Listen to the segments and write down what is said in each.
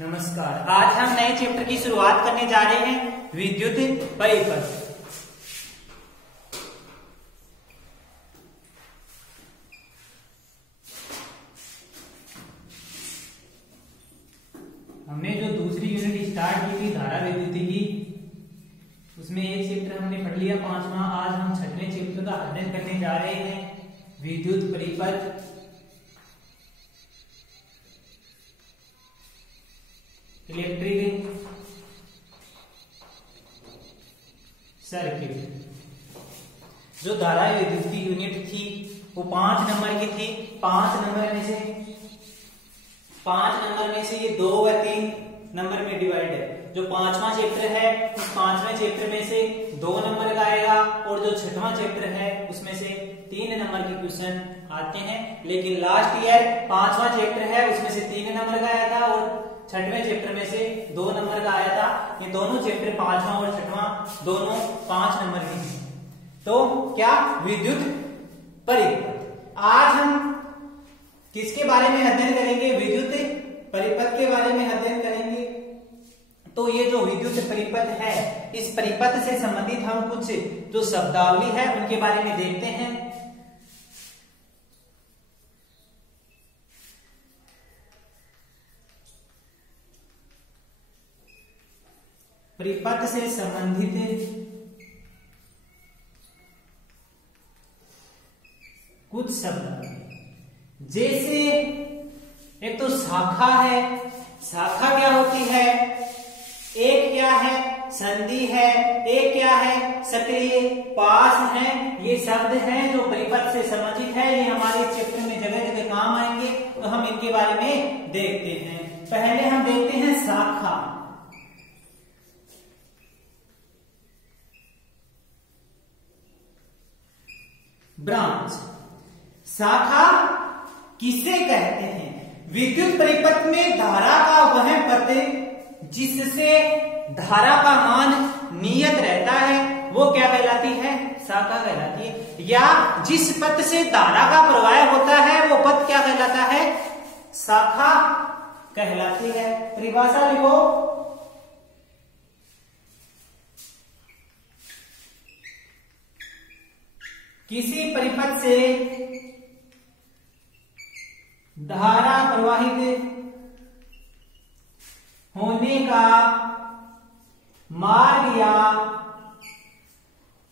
नमस्कार। आज हम नए चैप्टर की शुरुआत करने जा रहे हैं, विद्युत परिपथ। हमने जो दूसरी यूनिट स्टार्ट की थी धारा विद्युत की, उसमें एक चैप्टर हमने पढ़ लिया, पांचवा। आज हम छठवें चैप्टर का अध्ययन करने जा रहे हैं, विद्युत परिपथ। Electric circuit. जो धारा विद्युत की यूनिट थी वो 5 नंबर की थी। 5 नंबर में से ये 2 व 3 नंबर में डिवाइड है। जो 5वां चैप्टर है उस 5वें चैप्टर में से 2 नंबर का आएगा, और जो 6वां चैप्टर है उसमें से 3 नंबर के क्वेश्चन आते हैं। लेकिन लास्ट ईयर 5वां चैप्टर है उसमें से 3 नंबर का आया था, और 6वें चैप्टर में से 2 नंबर का आया था। ये दोनों चैप्टर 5वां और 6वां दोनों 5 नंबर के हैं। तो क्या विद्युत परिपथ। आज हम किसके बारे में अध्ययन करेंगे? विद्युत परिपथ के बारे में अध्ययन करेंगे। तो ये जो विद्युत परिपथ है, इस परिपथ से संबंधित हम कुछ जो शब्दावली है उनके बारे में देखते हैं। परिपथ से संबंधित कुछ शब्द, जैसे एक तो शाखा है। शाखा क्या होती है? एक क्या है? संधि है। एक क्या है? सक्रिय। पास है। ये शब्द हैं जो परिपथ से संबंधित है। ये हमारे चैप्टर में जगह जगह काम आएंगे, तो हम इनके बारे में देखते हैं। पहले हम देखते हैं शाखा। ब्रांच। शाखा किसे कहते हैं? विद्युत परिपथ में धारा का वह पथ जिससे धारा का मान नियत रहता है वो क्या कहलाती है? शाखा कहलाती है। या जिस पथ से धारा का प्रवाह होता है वो पथ क्या कहलाता है? शाखा कहलाती है। परिभाषा लिखो। किसी परिपथ से धारा प्रवाहित होने का मार्ग या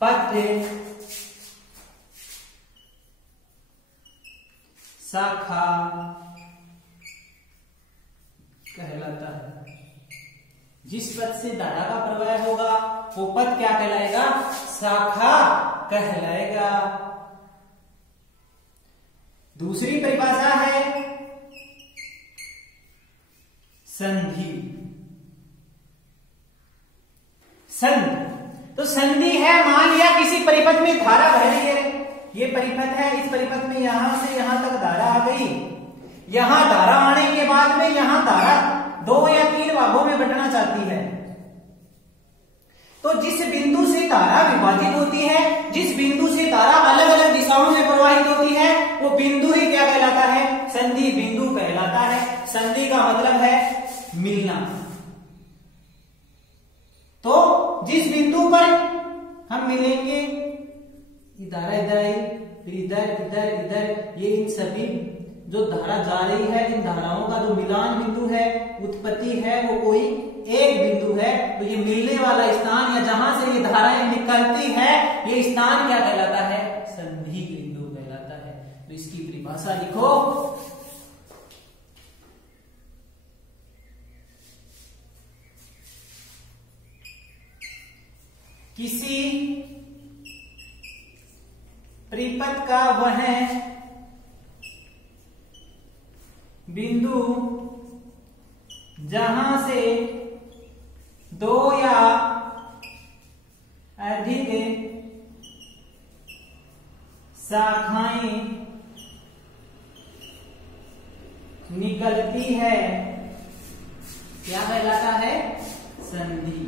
पथ शाखा कहलाता है। जिस पथ से धारा का प्रवाह होगा वो पथ क्या कहलाएगा? शाखा कहलाएगा। दूसरी परिभाषा है संधि। संधि तो संधि है, मान लिया किसी परिपथ में धारा बह रही है। ये परिपथ है, इस परिपथ में यहां से यहां तक धारा आ गई। यहां धारा आने के बाद में यहां धारा 2 या 3 भागों में बंटना चाहती है। तो जिस बिंदु से धारा विभाजित होती है, जिस बिंदु से धारा अलग अलग दिशाओं में प्रवाहित होती है, वो बिंदु ही क्या कहलाता है? संधि बिंदु कहलाता है। संधि का मतलब है मिलना। तो जिस बिंदु पर हम मिलेंगे, धारा इधर आई, फिर इधर इधर इधर, ये इन सभी जो धारा जा रही है, इन धाराओं का जो मिलान बिंदु है, उत्पत्ति है, वो कोई एक बिंदु है। तो ये मिलने वाला स्थान या जहां से ये धाराएं निकलती है, ये स्थान क्या कहलाता है? संधि बिंदु कहलाता है। तो इसकी परिभाषा लिखो। किसी परिपथ का वह बिंदु जहां से 2 या अधिक शाखाएं निकलती है, क्या कहलाता है? संधि।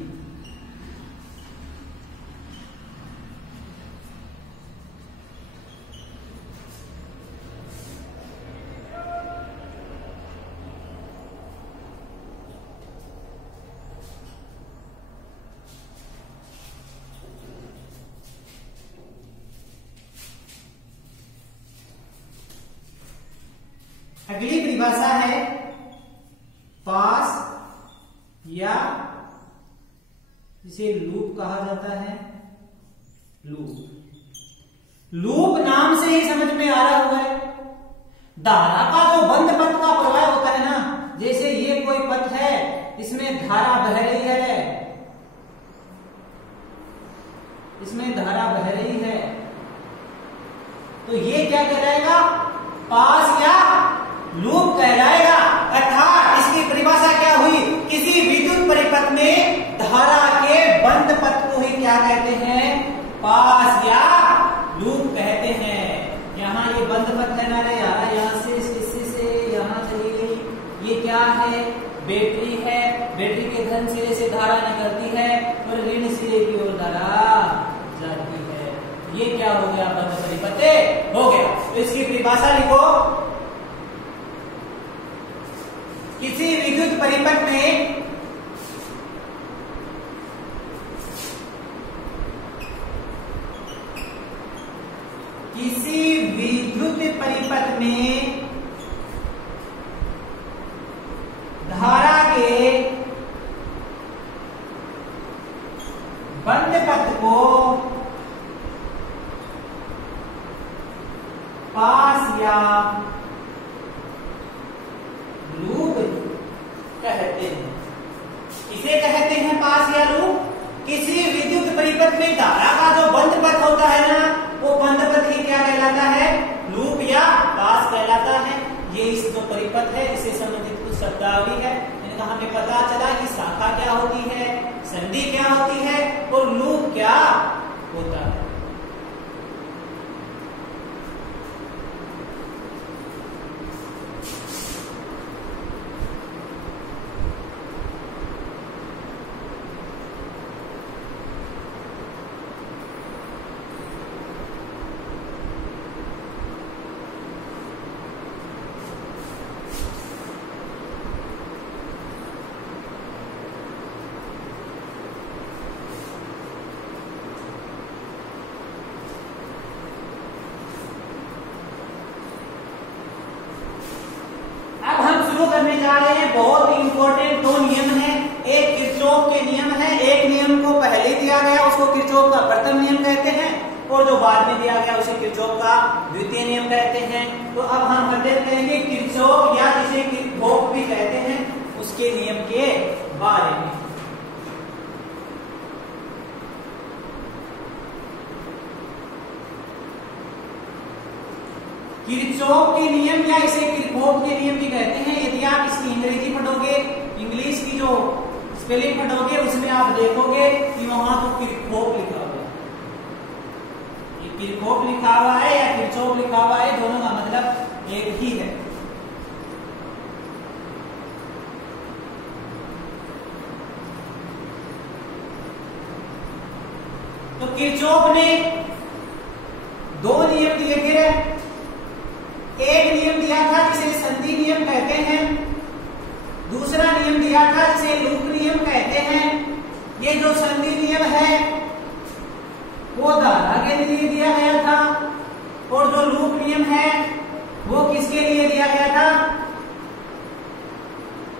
अगली परिभाषा है पास या जिसे लूप कहा जाता है। लूप नाम से ही समझ में आ रहा हुआ है, धारा का जो बंद पथ का प्रवाह होता है ना, जैसे ये कोई पथ है, इसमें धारा बह रही है, इसमें धारा बह रही है, तो ये क्या कहलाएगा? पास या लूप कहलाएगा। अर्थात इसकी परिभाषा क्या हुई? किसी विद्युत परिपथ में धारा के बंद पथ को ही क्या कहते हैं? पास या लूप कहते हैं। यहाँ ये बंद पथ है ना, यहाँ से यहाँ चली गई, ये क्या है? बैटरी है। बैटरी के धन सिरे से धारा निकलती है और ऋण सिरे की ओर धारा जाती है। ये क्या हो गया? बंद परिपथ हो गया। तो इसकी परिभाषा लिखो, किसी विद्युत परिपथ में धारा के बंद पथ को पास या लूप कहते हैं। इसे कहते हैं पास या लूप। किसी विद्युत परिपथ में धारा का जो बंद पथ होता है ना, वो बंद पथ ही क्या कहलाता है? लूप या पास कहलाता है। ये इस जो परिपथ है इससे संबंधित कुछ शब्दावली है। इनका हमें पता चला कि शाखा क्या होती है, संधि क्या होती है और लूप क्या होता है। करने जा रहे हैं। बहुत इंपॉर्टेंट दो नियम है। एक किरचॉफ के नियम है। एक नियम को पहले दिया गया उसको किरचॉफ का प्रथम नियम कहते हैं और जो बाद में दिया गया उसे किरचॉफ का द्वितीय नियम कहते हैं। तो अब हम अध्ययन करेंगे किरचॉफ या जिसे किरचॉफ भी कहते हैं उसके नियम के बारे में। किरचॉफ के नियम या इसे किरचॉफ के नियम भी कहते हैं। यदि आप इसकी अंग्रेजी पढ़ोगे, इंग्लिश की जो स्पेलिंग पढ़ोगे उसमें आप देखोगे कि वहां तो किरचॉफ लिखा हुआ है। ये किरचॉफ लिखा हुआ है या किरचॉफ लिखा हुआ है, दोनों का मतलब एक ही है। तो किरचॉफ ने दो नियम दिए थे। एक नियम दिया था जिसे संधि नियम कहते हैं, दूसरा नियम दिया था जिसे लूप नियम कहते हैं। ये जो संधि नियम है वो धारा के लिए दिया गया था और जो लूप नियम है वो किसके लिए दिया गया था?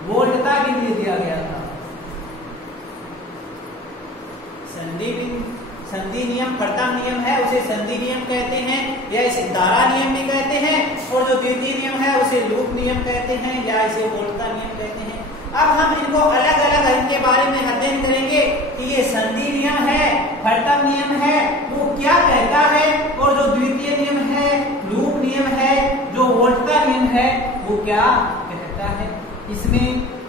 वोल्टता के लिए दिया गया था। संधि नियम प्रथम नियम है उसे संधि नियम कहते हैं या इसे धारा नियम भी कहते हैं और जो द्वितीय नियम है उसे लूप नियम कहते हैं या इसे वोल्टता नियम कहते हैं। अब हम इनको अलग अलग इनके बारे में अध्ययन करेंगे कि ये संधि नियम है, प्रथम नियम है, वो क्या कहता है और जो द्वितीय नियम है, लूप नियम है, जो वोल्टता नियम है वो क्या कहता है। इसमें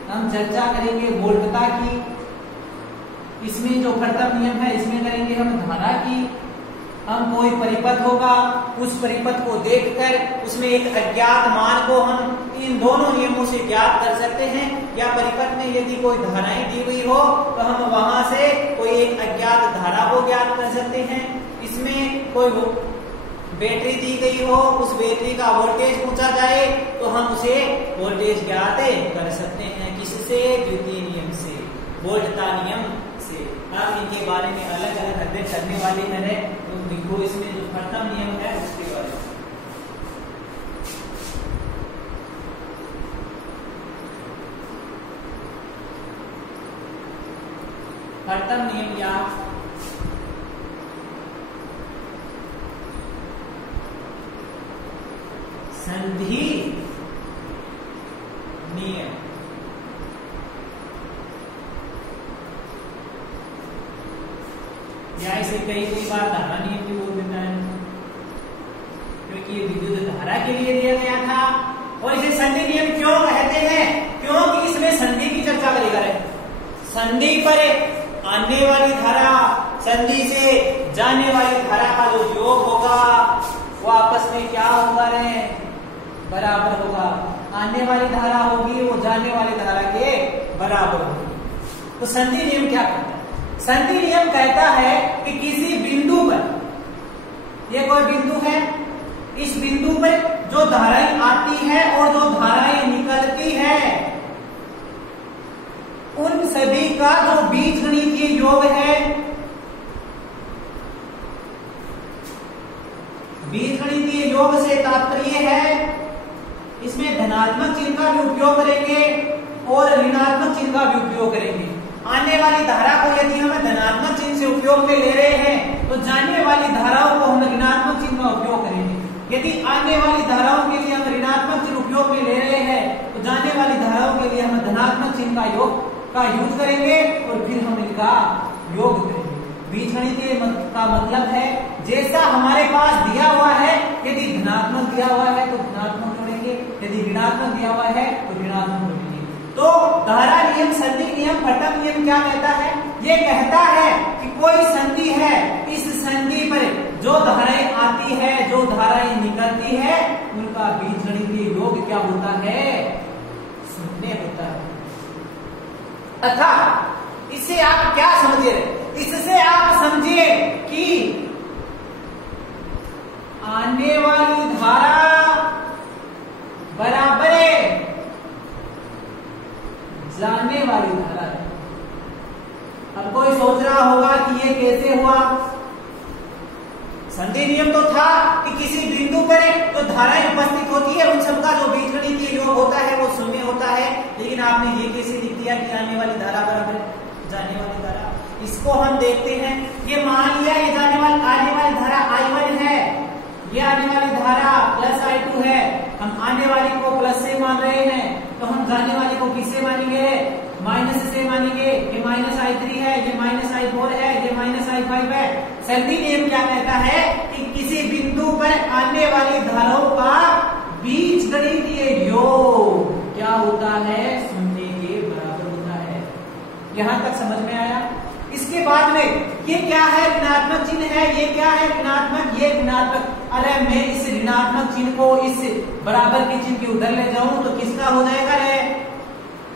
हम चर्चा करेंगे वोल्टता की। इसमें जो प्रथम नियम है इसमें करेंगे हम धारा की। हम कोई परिपथ होगा उस परिपथ को देखकर उसमें एक अज्ञात मान को हम इन दोनों नियमों से ज्ञात कर सकते हैं। या परिपथ में यदि कोई धाराएं दी हुई हो तो हम वहां से कोई एक अज्ञात धारा को ज्ञात कर सकते हैं। इसमें कोई बैटरी दी गई हो, उस बैटरी का वोल्टेज पूछा जाए तो हम उसे वोल्टेज ज्ञात कर सकते हैं। किससे? द्वितीय नियम से, वोल्टता नियम से। अब इनके बारे में अलग अलग अध्ययन करने वाले हैं। तो देखो इसमें जो प्रथम नियम है उसके बारे में प्रथम नियम या संधि नियम। या इसे कई बार धारा नियम भी बोल देता है, क्योंकि ये विद्युत धारा के लिए दिया गया था। और इसे संधि नियम क्यों कहते हैं? क्योंकि इसमें संधि की चर्चा करी गई। संधि पर आने वाली धारा, संधि से जाने वाली धारा का जो योग होगा वो आपस में क्या होगा रे? बराबर होगा। आने वाली धारा होगी वो जाने वाली धारा के बराबर होगी। तो संधि नियम क्या कहता है? संधि नियम कहता है कि किसी बिंदु पर, ये कोई बिंदु है, इस बिंदु पर जो धाराएं आती है और जो धाराएं निकलती है उन सभी का जो बीजगणितीय योग है, बीजगणितीय योग से तात्पर्य है इसमें धनात्मक चिन्ह का भी उपयोग करेंगे और ऋणात्मक चिन्ह का भी उपयोग करेंगे। आने वाली धारा को यदि हम धनात्मक चिन्ह से उपयोग में ले रहे हैं तो जाने वाली धाराओं को हम ऋणात्मक चिन्ह का उपयोग करेंगे। यदि आने वाली धाराओं के लिए हम ऋणात्मक चिन्ह उपयोग में ले रहे हैं तो जाने वाली धाराओं के लिए हम धनात्मक चिन्ह का यूज करेंगे और फिर हम इनका योग करेंगे। बीजगणितीय का मतलब है जैसा हमारे पास दिया हुआ है, यदि धनात्मक दिया हुआ है तो धनात्मक जोड़ेंगे, यदि ऋणात्मक दिया हुआ है तो ऋणात्मक जोड़ेंगे। तो धारा नियम, संधि नियम, प्रथम नियम क्या कहता है? ये कहता है कि कोई संधि है, इस संधि पर जो धाराएं आती है, जो धाराएं निकलती है, उनका बीजगणितीय योग क्या होता है? शून्य होता है। अर्थात इससे आप क्या समझिए? इससे आप समझिए कि आने वाली धारा बराबर है जाने वाली धारा है। अब कोई सोच रहा होगा कि ये कैसे हुआ? संधि नियम तो था कि किसी बिंदु पर जो धाराएं उपस्थित होती है उन सबका जो बीजगणितीय योग होता है वो शून्य होता है, लेकिन आपने ये कैसे लिख दिया कि आने वाली धारा बराबर जाने वाली धारा? इसको हम देखते हैं। ये मान लिया ये आने वाली धारा I1 है, ये आने वाली धारा प्लस I2 है। हम आने वाली को प्लस से मान रहे हैं तो हम जाने वाली को किससे मानेंगे? माइनस से मानेंगे। ये माइनस I3 है, ये माइनस I4 है, ये माइनस I5 है। संधि नियम क्या कहता है कि किसी बिंदु पर आने वाली धाराओं का बीजगणितीय योग क्या होता है? शून्य के बराबर होता है। यहां तक समझ में आया? इसके बाद में ये क्या है? ऋणात्मक चिन्ह है। ये क्या है? ऋणात्मक। ये ऋणात्मक। अरे मैं इस ऋणात्मक चिन्ह को इस बराबर के चिन्ह के उधर ले जाऊं तो किसका हो जाएगा रे?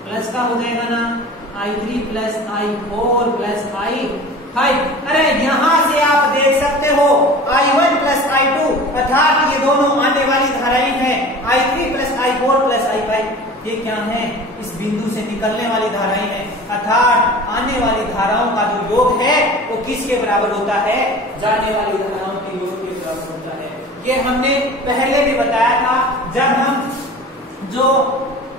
प्लस का हो जाएगा ना। I3 plus I4 plus I5। अरे यहां से आप देख सकते हो I1 प्लस I2 अर्थात ये दोनों आने वाली धाराएं हैं। I3 plus I4 plus I5 ये क्या है? इस बिंदु से निकलने वाली धाराएं हैं। अर्थात आने वाली धाराओं का जो योग है वो किसके बराबर होता है? जाने वाली धाराओं के योग के बराबर होता है। ये हमने पहले भी बताया था जब हम जो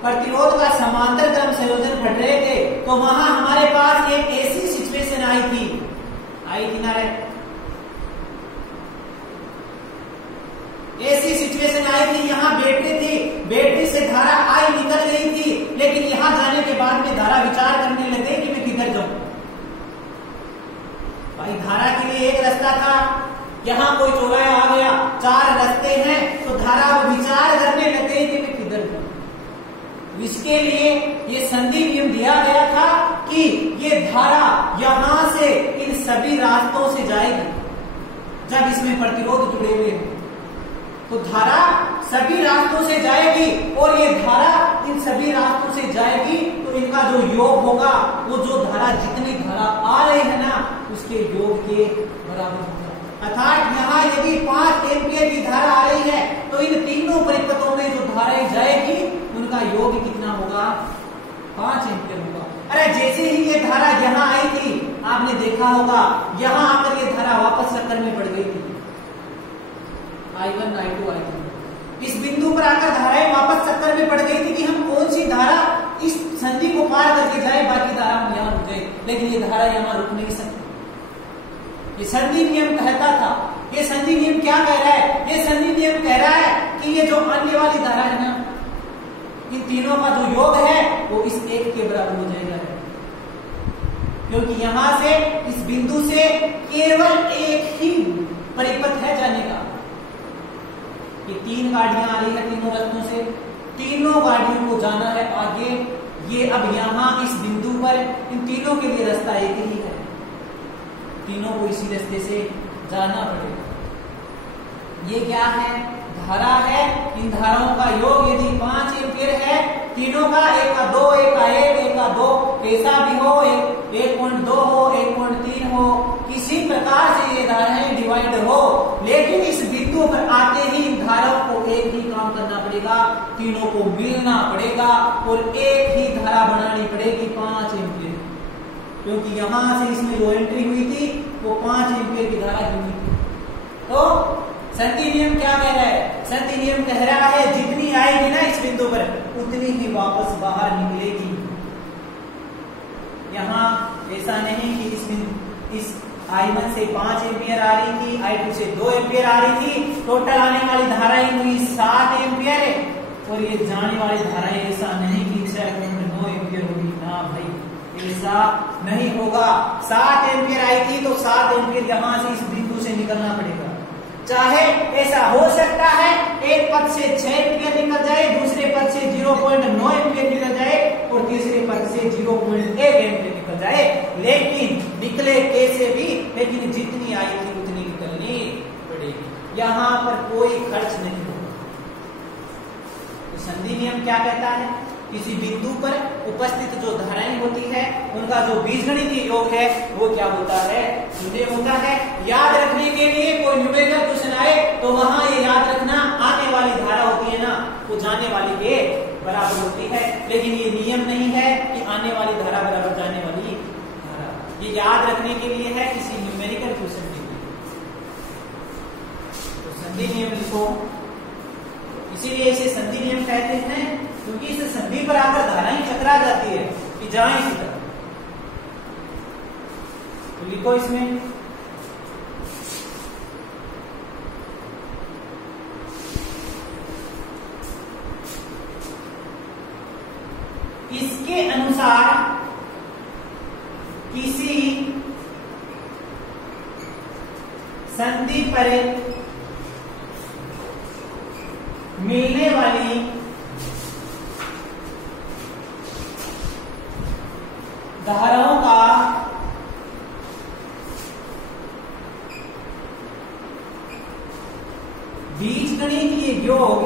प्रतिरोध का समांतर क्रम संयोजन पढ़ रहे थे तो वहां हमारे पास एक ऐसी सिचुएशन आई थी ना रे? ऐसी सिचुएशन आई थी, यहाँ बैटरी थी, बैटरी से धारा आई निकल रही थी, लेकिन यहां जाने के बाद में धारा विचार करने लगे कि मैं किधर जाऊं। भाई धारा के लिए एक रास्ता था, यहाँ कोई चौराहा आ गया, चार रास्ते हैं, तो धारा विचार करने लगे कि मैं किधर जाऊं। इसके लिए ये संधि नियम दिया गया था कि ये धारा यहां से इन सभी रास्तों से जाएगी। जब इसमें प्रतिरोध जुड़े हुए हैं तो धारा सभी रास्तों से जाएगी और ये धारा इन सभी रास्तों से जाएगी तो इनका जो योग होगा वो जो धारा जितनी धारा आ रही है ना उसके योग के बराबर होगा। अर्थात यहाँ यदि 5 एम्पियर की धारा आ रही है तो इन तीनों परिपथों में जो धाराएं जाएगी उनका योग कितना होगा? 5 एम्पियर होगा। अरे जैसे ही ये धारा यहाँ आई थी आपने देखा होगा यहाँ आकर ये धारा वापस चक्कर में पड़ गई थी। I1 I2 I3 इस बिंदु पर आकर धाराएं वापस चक्कर में पड़ गई थी कि हम कौन सी धारा इस संधि को पार करके जाए, बाकी धारा हम यहाँ रुक गए। लेकिन ये धारा यहाँ रुक नहीं सकती। ये संधि नियम कहता था। ये संधि नियम क्या कह रहा है? ये संधि नियम कह रहा है कि ये जो आने वाली धारा है ना, इन तीनों का जो योग है वो इस एक के बराबर हो जाएगा, क्योंकि यहां से इस बिंदु से केवल एक ही परिपथ है जाने का। ये तीन गाड़ियां आ रही है तीनों रास्तों से, तीनों गाड़ियों को जाना है आगे। ये अब यहां इस बिंदु पर इन तीनों के लिए रास्ता एक ही है, तीनों को इसी रास्ते से जाना पड़ेगा। ये क्या है? धारा है। इन धाराओं का योग यदि 5 एम्पीयर है, तीनों का, एक का 2, एक का 1, एक का 2, कैसा भी हो, 1.2 हो, 1.3 हो, किसी प्रकार से ये धाराएं डिवाइड हो, लेकिन इस बिंदु पर आते ही इन धाराओं को एक ही काम करना पड़ेगा, तीनों को मिलना पड़ेगा और एक ही धारा बनानी पड़ेगी 5 एम्पीयर, क्योंकि यहां से इसमें जो एंट्री हुई थी वो 5 एम्पीयर की धारा हुई थी। तो संधि नियम क्या कह रहा है? संधि नियम कह रहा है जितनी आएगी ना इस बिंदु पर उतनी ही वापस बाहर निकलेगी। यहाँ ऐसा नहीं कि इस I1 से 5 एम्पियर आ रही थी, I2 से 2 एम्पियर आ रही थी, टोटल आने वाली धाराएं हुई 7 एम्पियर, और ये जाने वाली धाराएं ऐसा नहीं कि 9 एम्पियर होगी ना भाई, ऐसा नहीं होगा। 7 एम्पियर आई थी तो 7 एम्पियर यहां से इस बिंदु से निकलना पड़ेगा। चाहे ऐसा हो सकता है एक पथ से 6 एम्पियर निकल जाए, दूसरे पथ से 0.9 एम्पियर निकल जाए और तीसरे पथ से 0.1 एम्पियर निकल जाए, लेकिन निकले कैसे भी, लेकिन जितनी आई थी उतनी निकलनी पड़ेगी। यहां पर कोई खर्च नहीं होगा। तो संधि नियम क्या कहता है? किसी बिंदु पर उपस्थित जो धाराएं होती है उनका जो बीजगणितीय योग है वो क्या होता है? शून्य होता है। याद रखने के लिए कोई न्यूमेरिकल क्वेश्चन आए तो वहां ये याद रखना, आने वाली धारा होती है ना वो जाने वाली के बराबर होती है, लेकिन ये नियम नहीं है कि आने वाली धारा बराबर जाने वाली धारा। ये याद रखने के लिए है किसी न्यूमेरिकल क्वेश्चन के लिए। तो संधि नियम लिखो, इसीलिए इसे संधि नियम कहते हैं, क्योंकि इस संधि पर आकर धाराएं टकरा जाती है कि जाए इसी तरह। तो लिखो इसमें इसके अनुसार किसी संधि पर मिलने वाली धाराओं का बीजगणितीय योग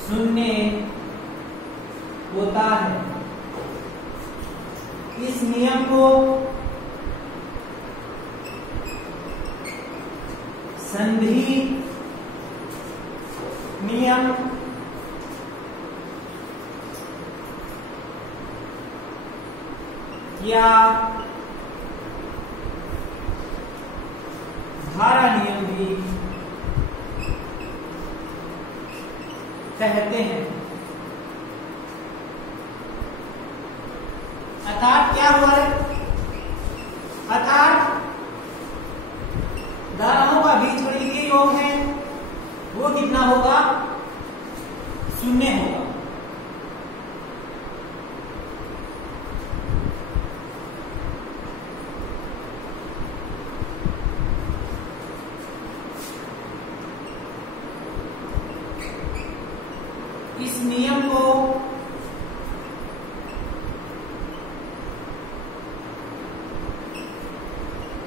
शून्य होता है। इस नियम को संधि नियम या धारा नियम भी कहते हैं। अर्थात क्या हुआ? अर्थात धाराओं का बीजगणितीय योग है वो कितना होगा? शून्य होगा। इस नियम को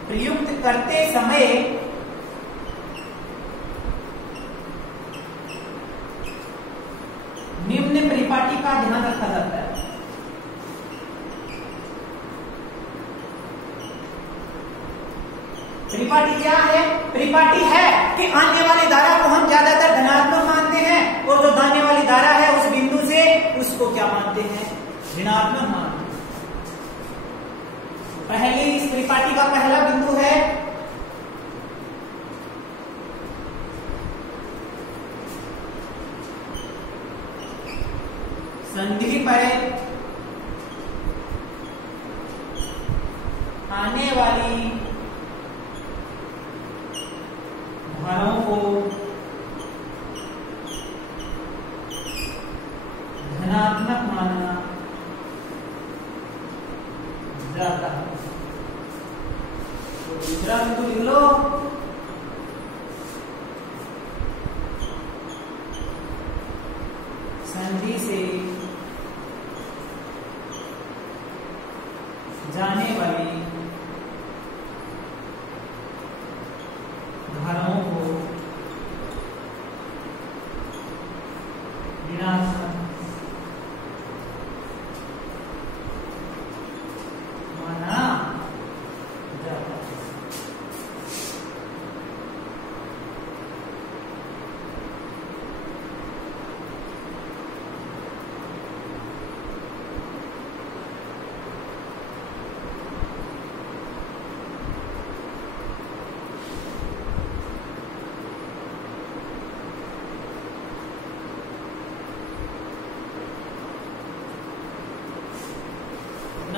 प्रयुक्त करते समय निम्न परिपाटी का ध्यान रखा जाता है। परिपाटी क्या है? परिपाटी है कि आने वाली धारा को हम ज्यादातर धनात्मक मानते हैं और जो जाने वाली धारा है उस बिंदु से उसको क्या मानते हैं? ऋणात्मक मानते हैं। पहले इस परिपाटी का पहला बिंदु है संधि पर आने वाली धाराओं को धनात्मक माना जाता है। तो दूसरा बिंदु लिख लो, संधि से जाने वाली धाराओं को ऋणात्मक माना जाता है।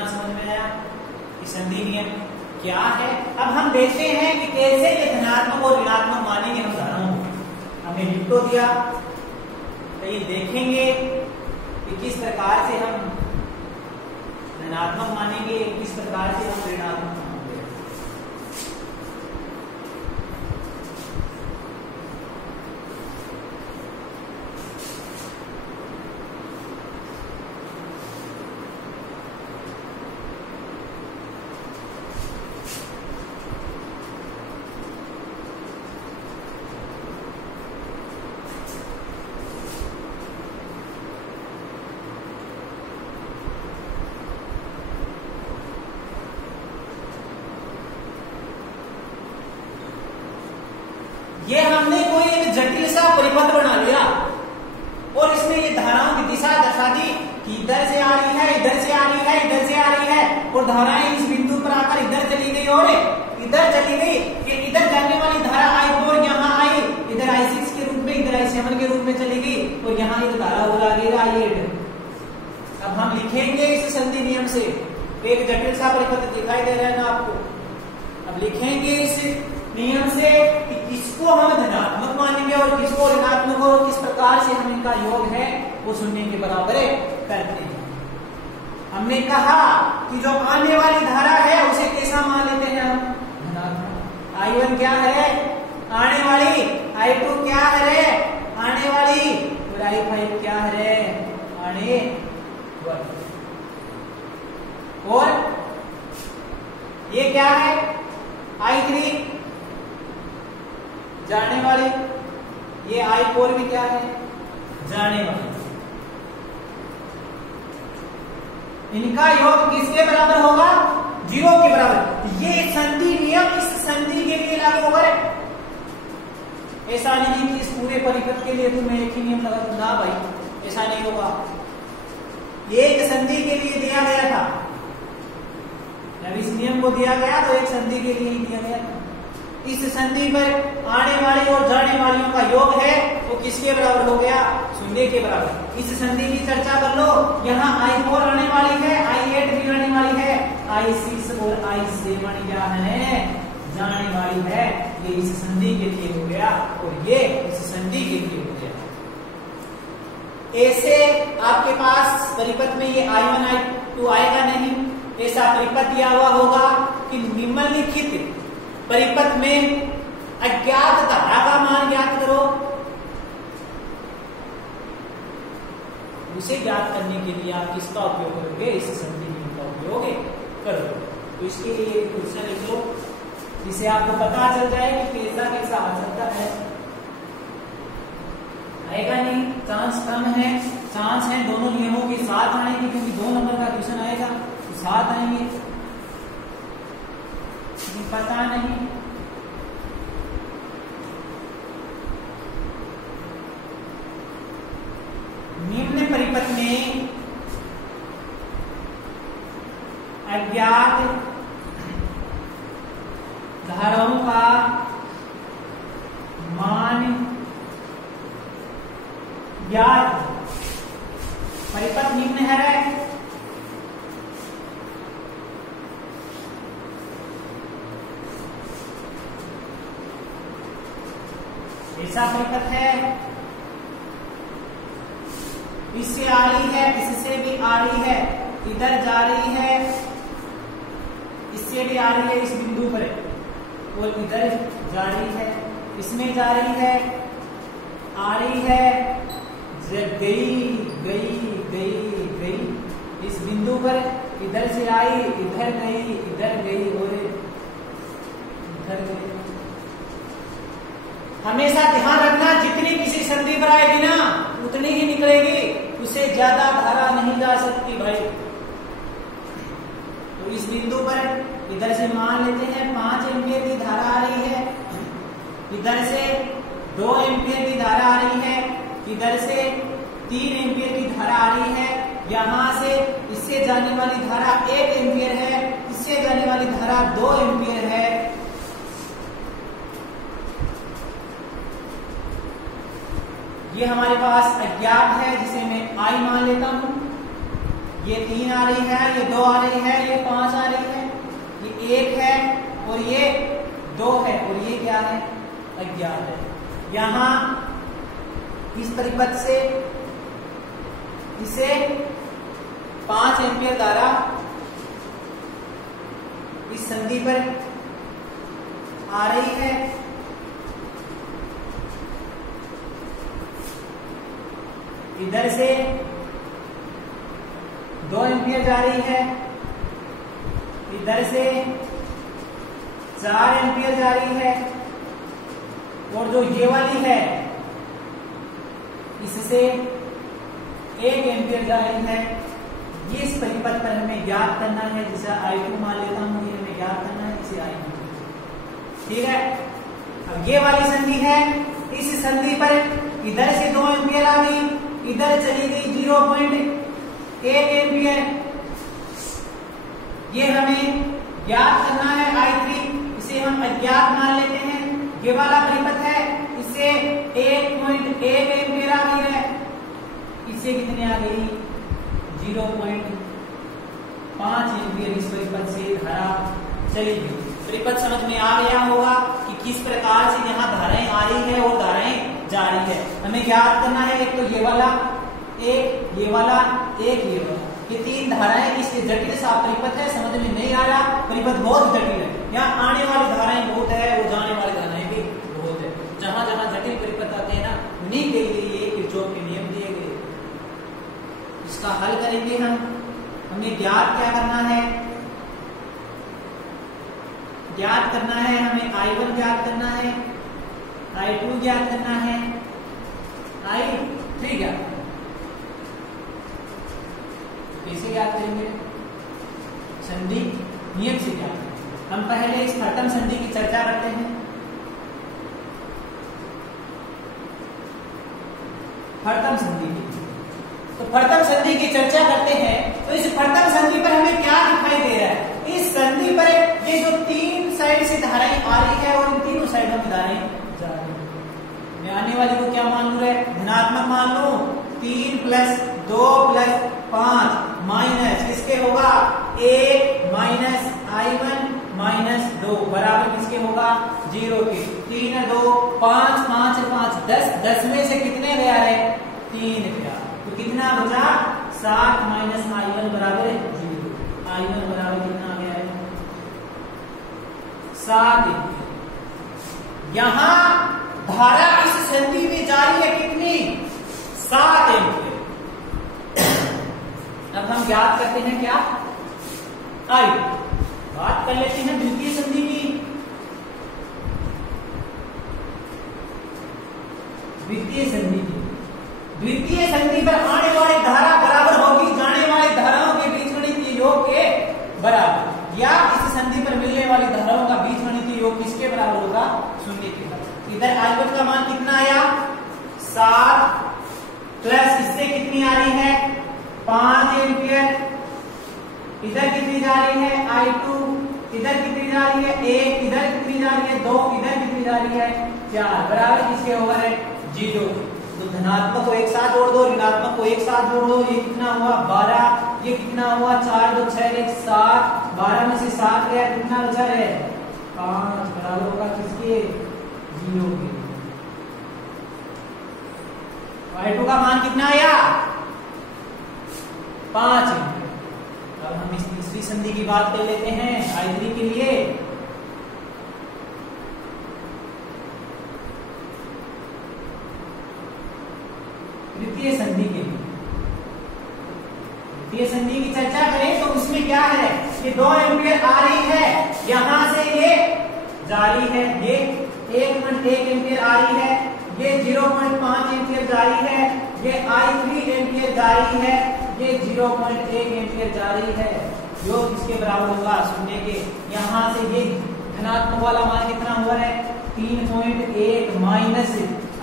समझ में आया कि संधि नियम क्या है। अब हम देखते हैं कि कैसे ये धनात्मक और ऋणात्मक मानेंगे हम धाराओं को। हमने लिख तो दिया, तो ये देखेंगे कि किस प्रकार से हम धनात्मक मानेंगे, किस प्रकार से हम ऋणात्मक मानेंगे। ये हमने कोई एक जटिल सा परिपथ बना लिया और इसमें ये धाराओं की दिशा दर्शा दी कि इधर से आ रही है, इधर से आ रही है, इधर से आ रही है, और धाराएं इस बिंदु पर आकर इधर चली गई और इधर चली गई। कि इधर जाने वाली धारा I4 यहाँ आई, इधर I6 के रूप में, इधर I7 के रूप में चली गई, और यहाँ एक धारा और आ गई I8। अब हम लिखेंगे इस संधि नियम से, एक जटिल सा परिपथ दिखाई दे रहा है ना आपको। अब लिखेंगे इस नियम से कि किसको हम धनात्मक मानेंगे और किसको ऋणात्मक, और किस प्रकार से हम इनका योग है वो शून्य के बराबर करते हैं। हमने कहा कि जो आने वाली धारा है उसे कैसा मान लेते हैं हम, धनात्मक। I1 क्या है, आने वाली। I2 क्या है, आने वाली। और I5 क्या है, आने वाली। और ये क्या है, I3 जाने वाली। ये I4 भी क्या है, जाने वाली। इनका योग किसके बराबर होगा, 0 के बराबर। ये संधि नियम इस संधि के लिए लागू होगा। ऐसा नहीं कि इस पूरे परिपथ के लिए तुम्हें एक ही नियम लगा दूं, ना भाई, ऐसा नहीं होगा। एक संधि के लिए दिया गया था, जब इस नियम को दिया गया तो एक संधि के लिए ही दिया गया था। इस संधि पर आने वाली और जाने वालियों का योग है वो किसके बराबर हो गया, 0 के बराबर। इस संधि की चर्चा कर लो, यहाँ I4 आने वाली है, I8 भी आने वाली है, I6 और I7 क्या है, जाने वाली है। ये इस संधि के लिए हो गया और ये इस संधि के लिए हो गया। ऐसे आपके पास परिपथ में ये I1 I2 आएगा नहीं। ऐसा परिपथ दिया हुआ होगा कि निम्नलिखित परिपथ में अज्ञात धारा का मान ज्ञात करो। उसे ज्ञात करने के लिए आप किसका उपयोग करोगे, इस संधि नियम का उपयोग करोगे। तो इसके लिए एक क्वेश्चन लिख लो जिसे आपको पता चल जाए कि कैसा कैसा आ सकता है। आएगा नहीं, चांस कम है। चांस है दोनों नियमों के साथ आने की, क्योंकि 2 नंबर का क्वेश्चन आएगा तो साथ आएंगे, पता नहीं। निम्न परिपथ में अज्ञात धाराओं का मान ज्ञात परिपथ निम्न है। ऐसा परिपथ है, इससे आ रही है, इससे भी आ रही है, इधर जा रही है, इससे भी आ रही है इस बिंदु पर, और इधर जा रही है, इसमें जा रही है, आ रही है, गई गई गई गई इस बिंदु पर, इधर से आई, इधर गई और इधर गई। हमेशा ध्यान रखना, जितनी किसी संधि पर आएगी ना उतनी ही निकलेगी, उससे ज्यादा धारा नहीं जा सकती भाई। तो इस बिंदु पर इधर से मान लेते हैं 5 एम्पियर की धारा आ रही है, इधर से 2 एम्पियर की धारा आ रही है, इधर से 3 एम्पियर की धारा आ रही है, यहां से इससे जाने वाली धारा 1 एम्पियर है, इससे जाने वाली धारा 2 एम्पियर है। ये हमारे पास अज्ञात है जिसे मैं I मान लेता हूं। ये 3 आ रही है, ये 2 आ रही है, ये 5 आ रही है, ये 1 है और ये 2 है, और ये क्या है? अज्ञात है। यहां इस परिपथ से इसे 5 एम्पियर धारा इस संधि पर आ रही है, इधर से 2 एम्पियर जा रही है, इधर से 4 एम्पियर जा रही है, और जो ये वाली है इससे 1 एम्पियर जा रही है। ये इस परिपथ पर हमें ज्ञात करना है, जिसे I2 मान लेता हूं, ये हमें ज्ञात करना है, इसे I2। ठीक है, अब ये वाली संधि है, इस संधि पर इधर से 2 एम्पियर आ गई, इधर चली गई 0.1 एम्पियर। ये हमें ज्ञात करना है I3, इसे हम अज्ञात मान लेते हैं। ये वाला परिपथ है, इससे 1.1 एम्पियर आ गई है, इससे कितने आ गई? 0.5 एम्पियर इस परिपथ से धारा चली गई। परिपथ समझ में आ गया होगा कि किस प्रकार से यहाँ धाराएं आ रही है और धाराएं जा रही है। हमें याद करना है, एक तो ये वाला, एक ये वाला, एक ये वाला, ये 3 धाराएं। इसके जटिल सा परिपथ है, समझ में नहीं आ रहा, परिपथ बहुत जटिल है। यहाँ आने वाली धाराएं बहुत है और जाने वाली धाराएं भी बहुत है। जहां जहां जटिल परिपथ आते हैं ना, उन्हीं के लिए ये किरचॉफ के नियम दिए गए। इसका हल करेंगे हम। हमें ज्ञात क्या करना है? ज्ञात करना है हमें I1 ज्ञात करना है, I2 ज्ञात करना है, I3 ज्ञात। कैसे ज्ञात करेंगे? संधि नियम से ज्ञात करेंगे। हम पहले इस प्रथम संधि की चर्चा करते हैं। प्रथम संधि की, तो प्रथम संधि की चर्चा करते हैं। तो इस प्रथम संधि पर हमें क्या दिखाई दे रहा है? इस संधि पर ये जो 3 साइड से धाराएं आ रही है और इन तीनों साइडों में धाराएं जा रही है। मैं आने वाली को क्या मान लू? धनात्मक मान लू। 3 + 2 + 5 माइनस किसके होगा? 1 माइनस I1 माइनस 2 बराबर किसके होगा? 0 के। 3 और 2 5, 5 और 5 10, 10 में से कितने गया है? 3 गया। तो कितना बचा? 7 माइनस I1 बराबर 0। I1 बराबर कितना आ गया है? 7 एम्पियर। यहां धारा इस संधि में जा रही है कितनी? 7 एम्पियर। अब हम ज्ञात करते हैं क्या? I। बात कर लेते हैं द्वितीय संधि की। द्वितीय संधि की, द्वितीय संधि पर आने वाली धारा बराबर होगी जाने वाली धाराओं के बीजगणितीय योग के बराबर, या इस संधि पर मिलने वाली धाराओं का बीजगणितीय योग किसके बराबर होगा? 0 के बराबर। इधर I1 का मान कितना आया? 7 प्लस इससे कितनी आ रही है? 5 एम्पियर। इधर कितनी जा रही है? I2। इधर कितनी जा रही है? 1। इधर कितनी जा रही है? 2। इधर कितनी जा रही है? 4 बराबर किसके होगा? 0। तो धनात्मक को एक साथ जोड़ दो, ऋणात्मक को एक साथ जोड़ दो, ये कितना हुआ 12, ये कितना हुआ 4 2 6 1 7, 12 में से 7 गया, कितना बचा है 5, बराबर होगा किसके 0 के। y2 का मान कितना आया 5। अब हम इस तीसरी संधि की बात कर लेते हैं I3 के लिए। तृतीय संधि के लिए तृतीय संधि की चर्चा करें तो उसमें क्या है, ये 2 एम्पियर आ रही है, यहां से ये जारी है, ये 1.1 एम्पियर आ रही है, ये 0.5 एम्पियर जारी है, ये I3 एम्पियर जारी है, ये 0.1 एम्पियर जारी है, जो इसके बराबर होगा 0 के। यहां से ये धनात्मक वाला मान कितना हुआ है 3.1 माइनस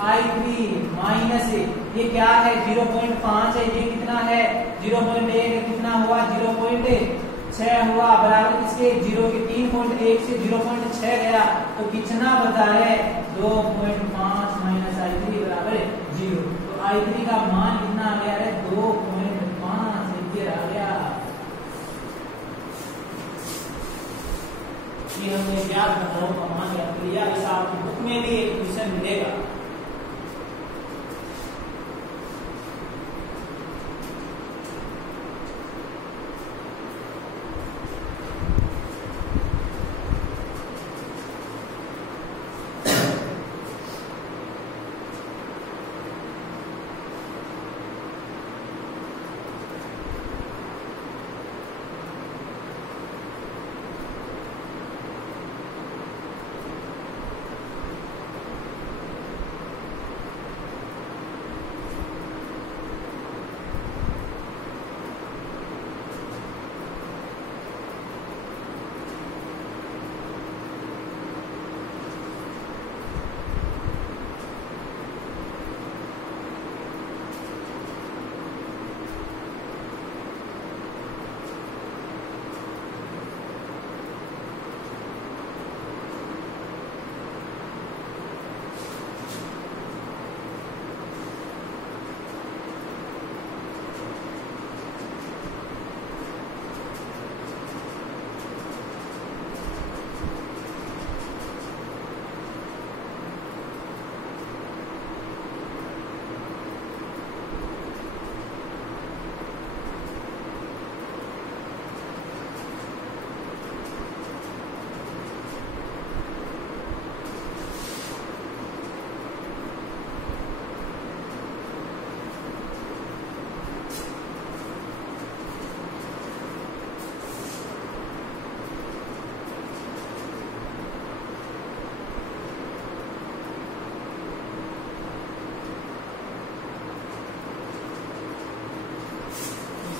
I3 माइनस ये क्या है 0.5 है, ये कितना है 0.1 कितना हुआ 0.6 हुआ, बराबर किसके 0 के। 3.1 से 0.6 गया तो कितना बचा है 2.5 माइनस I3 बराबर 0। तो I3 का मान कितना आ गया है 2.5 एम्पियर आ गया। ये हमने ज्ञात धाराओं का मान ज्ञात किया, ऐसा आपकी बुक में भी एक क्वेश्चन मिलेगा।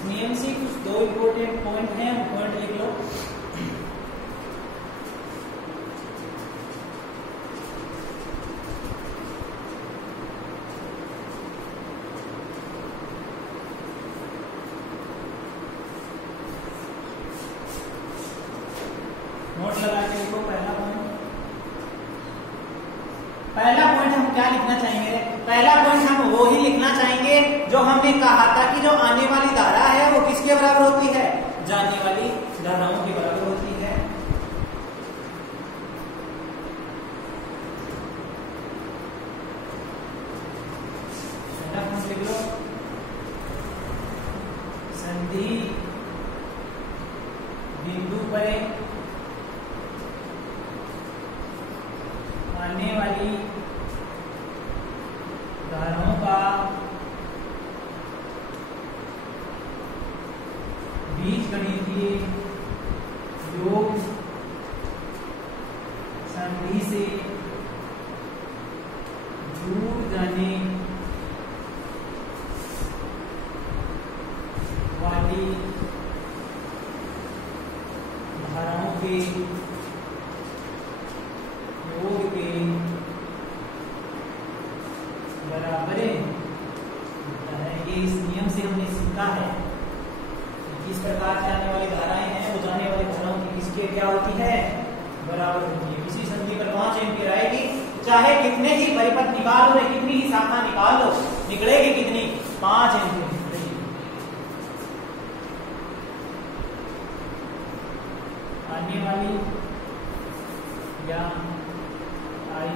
नियम से कुछ 2 इंपॉर्टेंट पॉइंट हैं, पॉइंट लिख लो। नोट लगा के लिखो। पहला पॉइंट हम क्या लिखना चाहेंगे, पहला पॉइंट हम वो ही लिखना चाहेंगे जो हमने कहा था कि जो आने वाली धारा है वो किसके बराबर होती है, जाने वाली धाराओं के बराबर होती है। पहला पॉइंट लिख लो, संधि बिंदु पर आने वाली धाराओं का बीजगणितीय योग संधि से जुड़ जाने वाली धाराओं के योग के बराबर होता है। ये इस नियम से हमने सीखा है किस प्रकार से आने वाली धाराएं हैं वो जाने वाली धाराओं की किसके क्या होती है, बराबर होती है। किसी संधि पर 5 एम्पीयर आएगी चाहे कितने ही परिपथ निकालो रे, कितनी ही शाखा निकाल लो, निकलेगी कितनी? 5 एंट्री निकलेगी। आने वाली या आई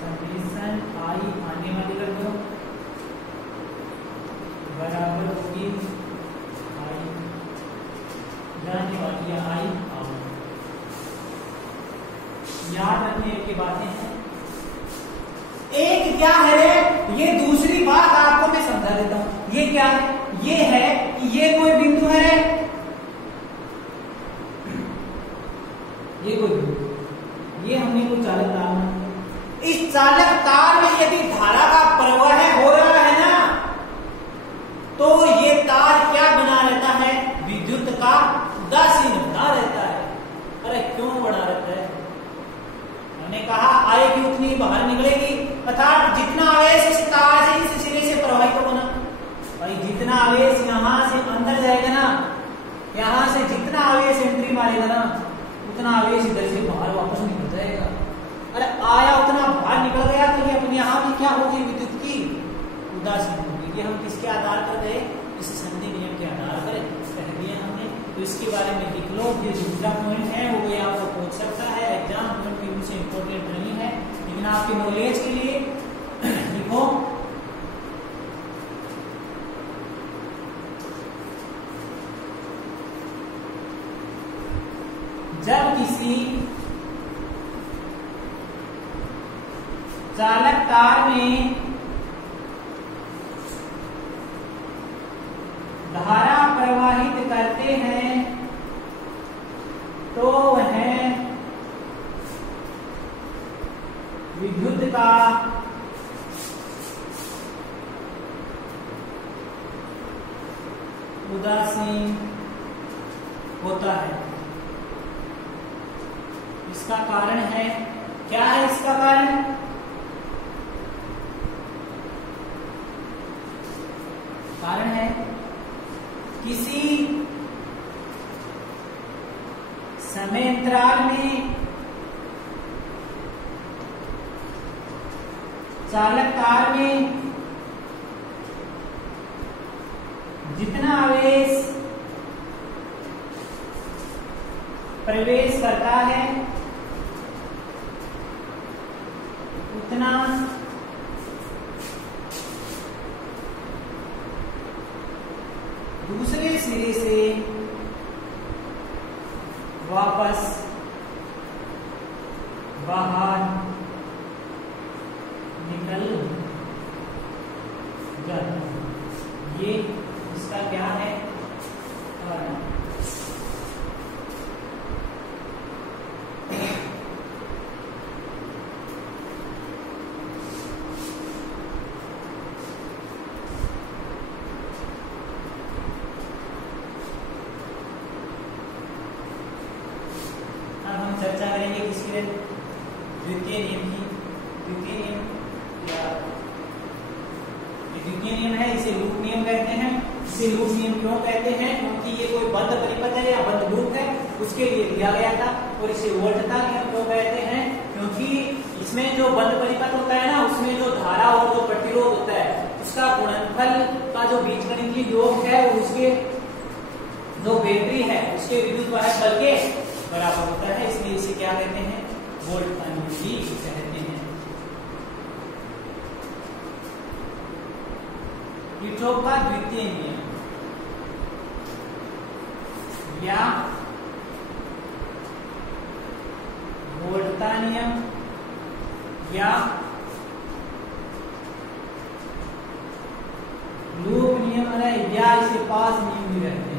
समेशन आई आने वाली कर दो बराबर होगी आई जाने वाली या आई आउट। याद रखने की बातें हैं। एक क्या है रे, ये दूसरी बात आपको मैं समझा देता हूं। ये क्या है? ये है कि ये कोई बिंदु है रे, ये कोई बिंदु, ये हमने कोई चालक तार, इस चालक तार में यदि धारा का प्रवाह हो रहा है ना, तो ये तार क्या बना रहता है? विद्युत का उदासीन बना रहता है। अरे क्यों बना रहता है? मैंने कहा आएगी उतनी बाहर निकलेगी, अर्थात जितना आवेश इस तार से इस सिरे से प्रवाहित होगा, भाई जितना आवेश यहां से अंदर जाएगा ना, यहां से जितना आवेश एंट्री मारेगा ना, उतना आवेश इधर से बाहर वापस निकल जाएगा। अरे आया उतना बाहर निकल गया, तो ये अपने यहां भी क्या होगी? विद्युत की उदासीन होगी। ये हम किसके आधार पर गए? इस संधि नियम के आधार पर कह दिए हमने। तो इसके बारे में लिख लो। ये दूसरा पॉइंट है, वो भी आपको पूछ सकता है, एग्जाम पॉइंट के रूप से इंपॉर्टेंट नहीं है, लेकिन आपके नॉलेज के लिए लिखो। जब किसी चालक तार में धारा प्रवाहित करते हैं तो वह विद्युत का उदासीन होता है। इसका कारण है, क्या है इसका कारण? कारण है किसी समयांतराल में चालक तार में जितना आवेश प्रवेश करता है उतना दूसरे सिरे से वापस बाहर निकल जाता है। ये इसका क्या है? कारण। चर्चा करेंगे किसके? द्वितीय नियम की। द्वितीय नियम या द्वितीय नियम है, इसे लूप नियम कहते हैं। इसे लूप नियम क्यों कहते हैं? क्योंकि ये कोई बंद परिपथ है या बंद लूप है, उसके लिए दिया गया था। और इसे वोल्टता नियम क्यों कहते हैं? क्योंकि इसमें जो बंद परिपथ होता है ना, उसमें जो धारा और जो प्रतिरोध होता है, उसका गुणनफल का जो बीजगणितीय योग है, उसके जो बैटरी है उसके विद्युत वाहक बल के बराबर होता है। इसलिए इसे क्या कहते हैं? वोल्ट का नियम भी कहते हैं। किरचॉफ का द्वितीय नियम या वोल्टता नियम या लूप नियम है, या इसे पास नियम भी कहते हैं।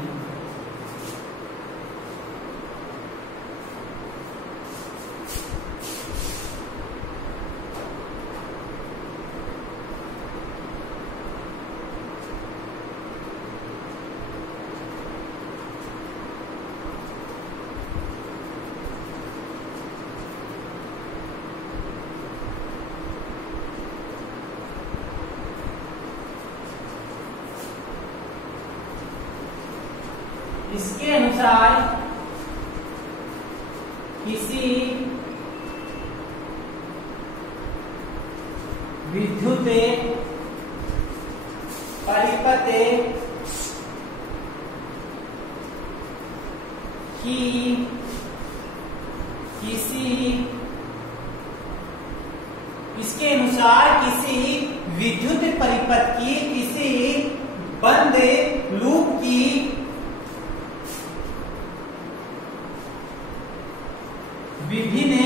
इसके अनुसार किसी विद्युत परिपथ की इसके अनुसार किसी विद्युत परिपथ की किसी बंद लूप की विभिन्न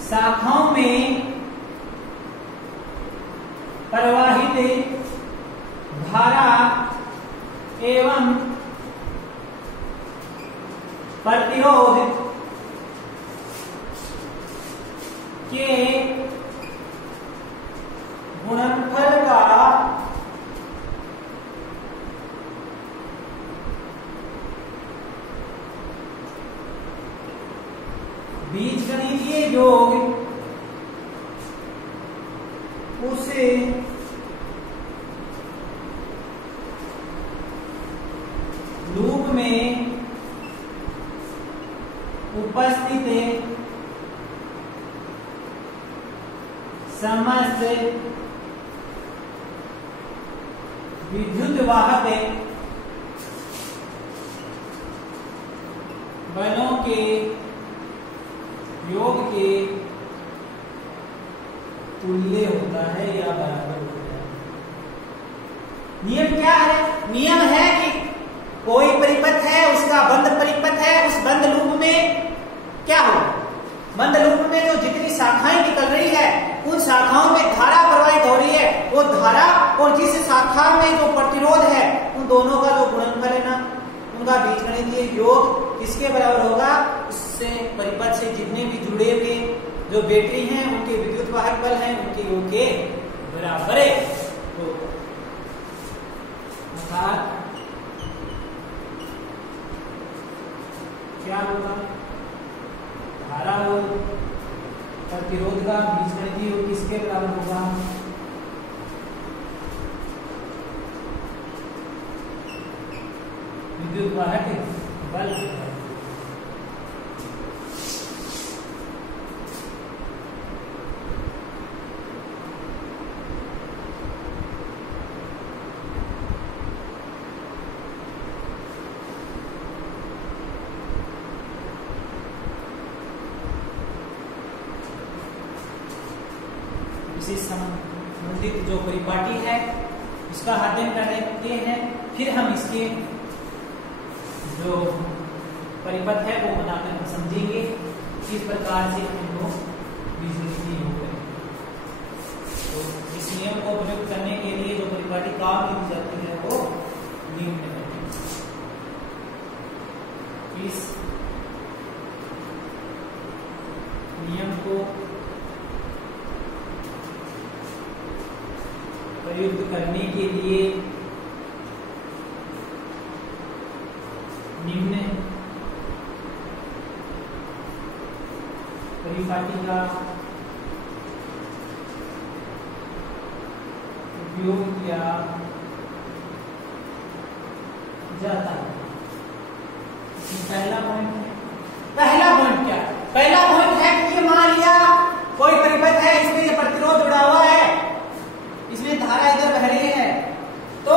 शाखाओं में प्रवाहित धारा एवं प्रतिरोध के गुणनफल का बीजगणितीय योग उसे लूप में उपस्थित समस्त विद्युत वाहक बलों के योग के तुल्य होता है या बराबर होता है। नियम क्या है? नियम है कि कोई परिपथ है, उसका बंद परिपथ है, उस बंद लूप में क्या हो, बंद लूप में जो जितनी शाखाएं निकल रही है उन शाखाओं में धारा प्रवाहित हो रही है, वो धारा और जिस शाखा में जो प्रतिरोध है उन दोनों का जो गुणनफल है ना, उनका बीजगणितीय योग किसके बराबर होगा? उससे परिपथ से जितने भी जुड़े हुए जो बैटरी हैं उनके विद्युत वाहक बल हैं उनके योग के बराबर है। तो अर्थात क्या होगा? धारा और प्रतिरोध का बीजगणितीय योग किसके बराबर होगा? विद्युत वाहक बल। इसी संबंधित जो परिपाटी है उसका अध्ययन करते हैं, फिर हम इसके जो परिपथ है वो बनाकर हम समझेंगे किस प्रकार से हम लोग बीजगणितीय योग करें। तो इस नियम को प्रयोग करने के लिए जो परिपाटी काम दी जाती है वो निम्न है। इस नियम को प्रयुक्त करने के लिए निम्न परिपाटी का उपयोग किया जाता है। पहला पॉइंट है, पहला पॉइंट क्या? पहला पॉइंट है कि मान लिया कोई परिपथ है, इसमें ये प्रतिरोध जुड़ा हुआ है, इसमें धारा इधर बह रही है, तो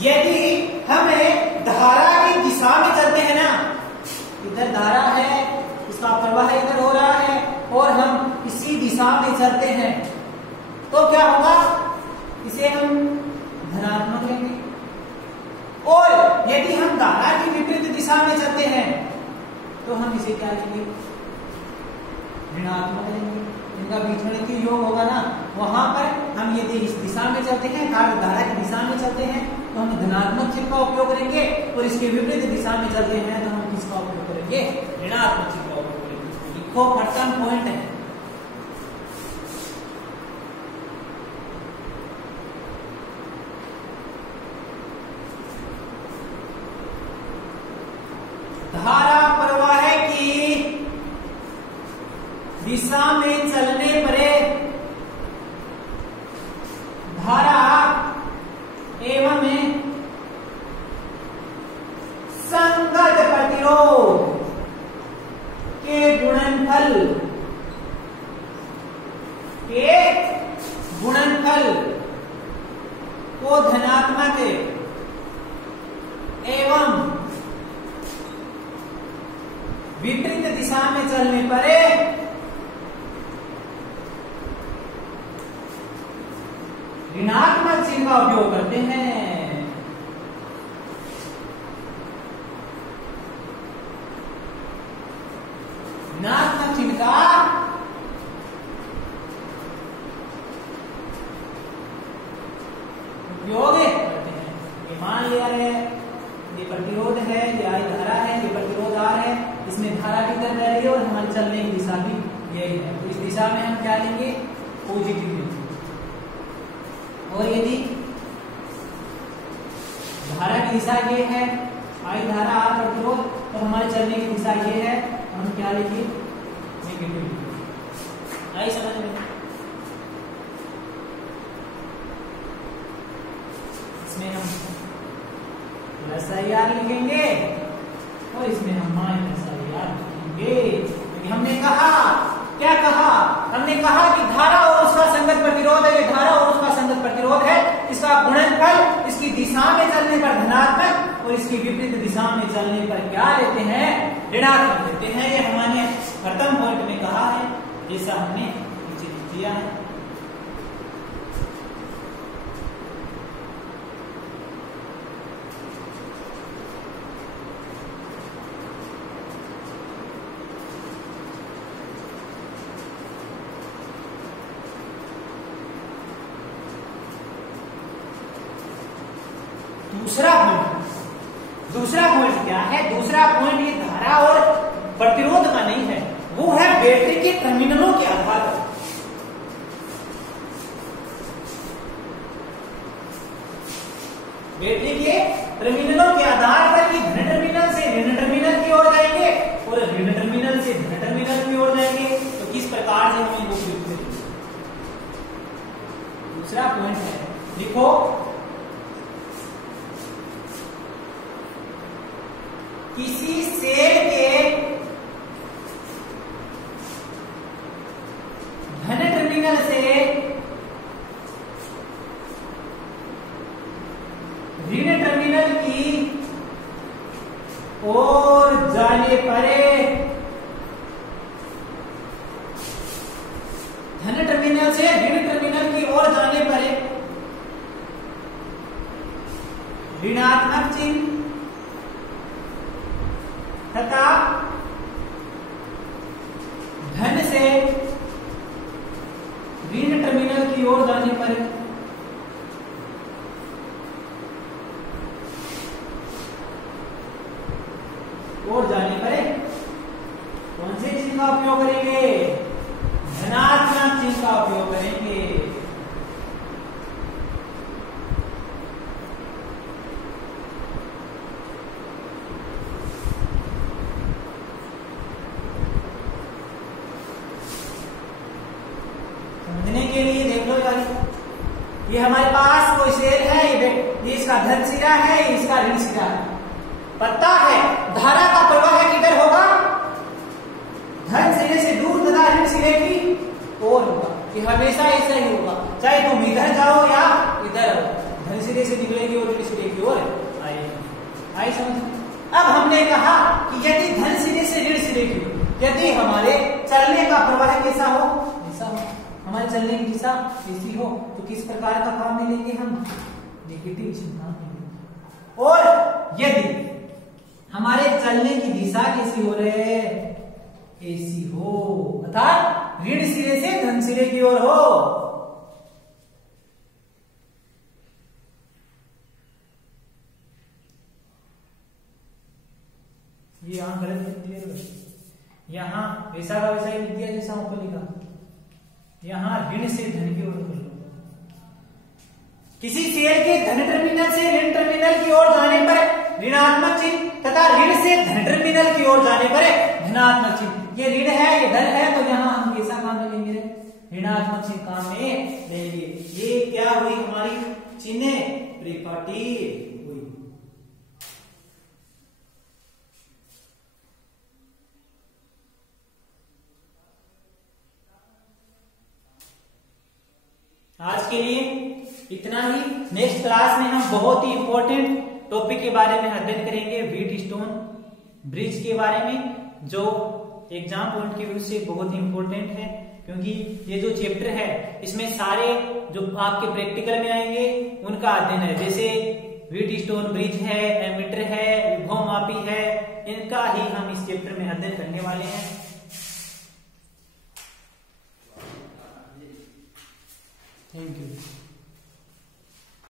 यदि हमें धारा की दिशा में चलते हैं ना, इधर धारा है, इसका प्रवाह इधर हो रहा है और हम इसी दिशा में चलते हैं, तो क्या होगा? इसे हम धनात्मक लेंगे। और यदि हम धारा की विपरीत दिशा में चलते हैं तो हम इसे क्या लेंगे? ऋणात्मक लेंगे। इनका बीजगणितीय योग होगा ना, वहां पर हम यदि इस दिशा में चलते हैं, धारा की दिशा में चलते हैं तो हम धनात्मक चिन्ह का उपयोग करेंगे, और इसके विपरीत दिशा में चलते हैं तो हम किसका उपयोग करेंगे? ऋणात्मक चिन्ह का उपयोग करेंगे। लिखो, प्रथम पॉइंट है। धारा प्रवाह की दिशा में चलने पर धारा एवं संगत के गुणनफल को धनात्मक एवं विपरीत दिशा में चलने पर ऋणात्मक चिन्ह का उपयोग करते हैं। ऋणात्मक चिन्ह का उपयोग करते हैं। ये मान लिया है, ये प्रतिरोध है, ये आई धारा है, ये प्रतिरोध आर है, इसमें धारा की तरह रह रही है और हमारे चलने की दिशा भी यही है। तो इस दिशा में हम क्या लेंगे? पॉजिटिव लेंगे। और यदि धारा की दिशा ये है, आई धारा आर प्रतिरोध, तो हमारे चलने की दिशा ये है, हम क्या लेंगे? नेगेटिव। आई समझ में? इसमें हम प्लस आई आर लिखेंगे और इसमें हम माइनस आई आर लिखेंगे। हमने कहा, क्या कहा? हमने कहा कि धारा और उसका संगत प्रतिरोध है, ये धारा और उसका संगत प्रतिरोध है, इसका गुणनफल इसकी दिशा में चलने पर धनात्मक और इसकी विपरीत दिशा में चलने पर क्या लेते हैं? ऋणात्मक लेते हैं। ये हमने प्रथम पॉइंट में कहा है, जैसा हमने नीचे लिख दिया है। दूसरा पॉइंट क्या है? दूसरा पॉइंट ये धारा और प्रतिरोध का नहीं है, वो है बैटरी के टर्मिनलों के आधार पर। बैटरी के टर्मिनलों के आधार पर कि धन टर्मिनल से ऋण टर्मिनल की ओर जाएंगे और ऋण टर्मिनल से धन टर्मिनल की ओर जाएंगे, तो किस प्रकार से हमें वो प्रयोग करेंगे? दूसरा पॉइंट है, लिखो, किसी सेल के धन टर्मिनल से ऋण टर्मिनल की ओर जाने पर धन टर्मिनल से ऋण टर्मिनल की ओर जाने पर ऋणात्मक चिन्ह तथा धन से ऋण टर्मिनल की ओर जाने पर कौन से चिन्ह का उपयोग करेंगे? धनात्मक चिन्ह का उपयोग करेंगे। के लिए देख लो यार, ये हमारे पास कोई सेल है, ये इसका धन सिरा है, इसका ऋण सिरा है। पता है धारा का प्रवाह किधर होगा? धन सिरे से दूर तथा ऋण सिरे की ओर होगा। ये हमेशा ऐसा ही होगा, चाहे तुम इधर जाओ या इधर आओ, धन सिरे से निकलेगी और ऋण सिरे की ओर आएगी। आई समझ? अब हमने कहा कि यदि धन सिरे से ऋण सिरे की, यदि हमारे चलने का प्रवाह कैसा हो? ऐसा हो। हमारे चलने की दिशा ऐसी हो, तो किस प्रकार का काम में लेंगे हम? नेगेटिव चिन्ह काम में लेंगे। और यदि हमारे चलने की दिशा कैसी हो रही है? ऐसी हो, अर्थात ऋण सिरे से धन सिरे की ओर हो। ये यहां गलत लिख दिया, यहां वैसा का वैसा ही लिख दिया जैसा ऊपर लिखा। यहां ऋण से धन की ओर कर लो। किसी शेयर के धन टर्मिनल से ऋण टर्मिनल की ओर जाने पर ऋणात्मक चिन्ह तथा ऋण से धन टर्मिनल की ओर जाने पर धनात्मक चिन्ह। ये ऋण है, ये धन है, तो यहां हम कैसा काम में लेंगे? ऋणात्मक चिन्ह काम में लेंगे। ये क्या हुई हमारी चिन्ह? परिपाटी हुई। के लिए इतना ही। नेक्स्ट क्लास में हम बहुत ही इंपॉर्टेंट टॉपिक के बारे में अध्ययन करेंगे, व्हीटस्टोन ब्रिज के बारे में, जो एग्जाम पॉइंट के व्यू से बहुत ही इंपॉर्टेंट है, क्योंकि ये जो चैप्टर है इसमें सारे जो आपके प्रैक्टिकल में आएंगे उनका अध्ययन है। जैसे व्हीटस्टोन ब्रिज है, एमीटर है, विभव मापी है, इनका ही हम इस चैप्टर में अध्ययन करने वाले हैं। Thank you.